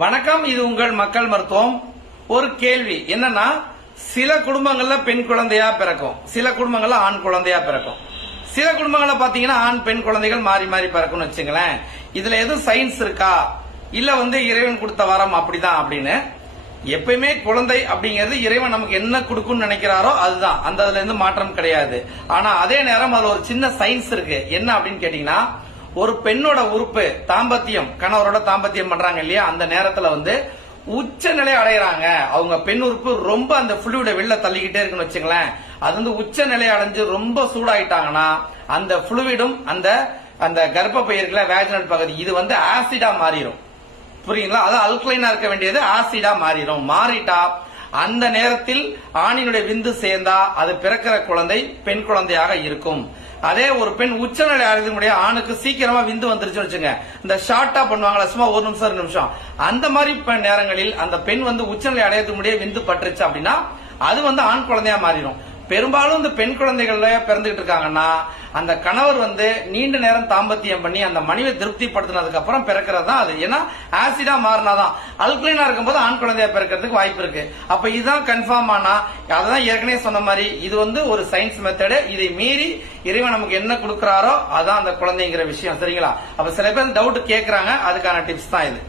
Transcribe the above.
வணக்கம் இது உங்கள் மக்கள் மருத்துவம். ஒரு கேள்வி என்னன்னா சில குடும்பங்கள்ல பெண் குழந்தையா பிறக்கும். சில குடும்பங்கள்ல ஆண் குழந்தையா பிறக்கும். சில குடும்பங்கள்ல பாத்தீங்கன்னா ஆண் பெண் குழந்தைகள் மாறி மாறி பிறக்கும்னு வச்சுங்களேன் இதுல எதுவும் சயின்ஸ் இருக்கா? இல்ல வந்து இறைவன் கொடுத்த வரம் அப்படிதான் அப்படின்னு. எப்பயுமே குழந்தை அப்படிங்கிறது இறைவன் நமக்கு என்ன கொடுக்கும்னு நினைக்கிறாரோ அதுதான். அந்த அதுல இருந்து மாற்றம் கிடையாது. ஆனா அதே நேரம் அதுல ஒரு சின்ன சயின்ஸ் இருக்கு. என்ன அப்படின்னு கேட்டீங்கன்னா ஒரு பெண்ணோட உறுப்பு தாம்பத்தியம் கணவரோட தாம்பத்தியம் பண்றாங்க இல்லையா? அந்த நேரத்துல வந்து உச்ச நிலை அடையறாங்க. அவங்க பெண் உறுப்பு ரொம்ப அந்த புளுவிட வெளில தள்ளிக்கிட்டே இருக்குன்னு வச்சுங்களேன். அது வந்து உச்ச நிலை அடைஞ்சு ரொம்ப சூடாயிட்டாங்கன்னா அந்த புளுவிடும் அந்த அந்த கர்ப்பப்பை இருக்குல்ல வேஜனல் பகுதி இது வந்து ஆசிடா மாறிடும் புரியுங்களா அது அல்கலைனா இருக்க வேண்டியது ஆசிடா மாறிடும் மாறிட்டா அந்த நேரத்தில் ஆணினுடைய விந்து சேர்ந்தா அது பிறக்கிற குழந்தை பெண் குழந்தையாக இருக்கும். அதே ஒரு பெண் உச்சநிலை அடைந்து முடிய ஆணுக்கு சீக்கிரமா விந்து வந்துருச்சுன்னு வச்சுங்க இந்த ஷார்ட்டா பண்ணுவாங்களா? சும்மா ஒரு நிமிஷம் ரெண்டு நிமிஷம். அந்த மாதிரி நேரங்களில் அந்த பெண் வந்து உச்சநிலை அடையறது முடிய விந்து பட்டுருச்சு அப்படின்னா அது வந்து ஆண் குழந்தையா மாறிடும். பெரும்பாலும் இந்த பெண் குழந்தைகள்ல பிறந்துகிட்டு இருக்காங்கன்னா அந்த கணவர் வந்து நீண்ட நேரம் தாம்பத்தியம் பண்ணி அந்த மனைவை திருப்திப்படுத்தினதுக்கு அப்புறம் பிறக்கிறது தான் அது. ஏன்னா ஆசிடா மாறினாதான். அல்கலைனா இருக்கும்போது ஆண் குழந்தையா பிறக்கிறதுக்கு வாய்ப்பு இருக்கு. அப்ப இதுதான் கன்ஃபார்ம் ஆனா அதான் ஏற்கனவே சொன்ன மாதிரி இது வந்து ஒரு சயின்ஸ் மெத்தடு இதை மீறி இறைவன் நமக்கு என்ன கொடுக்குறாரோ அதான் அந்த குழந்தைங்கிற விஷயம். சரிங்களா? அப்ப சில பேர் டவுட் கேட்கறாங்க அதுக்கான டிப்ஸ் தான் இது.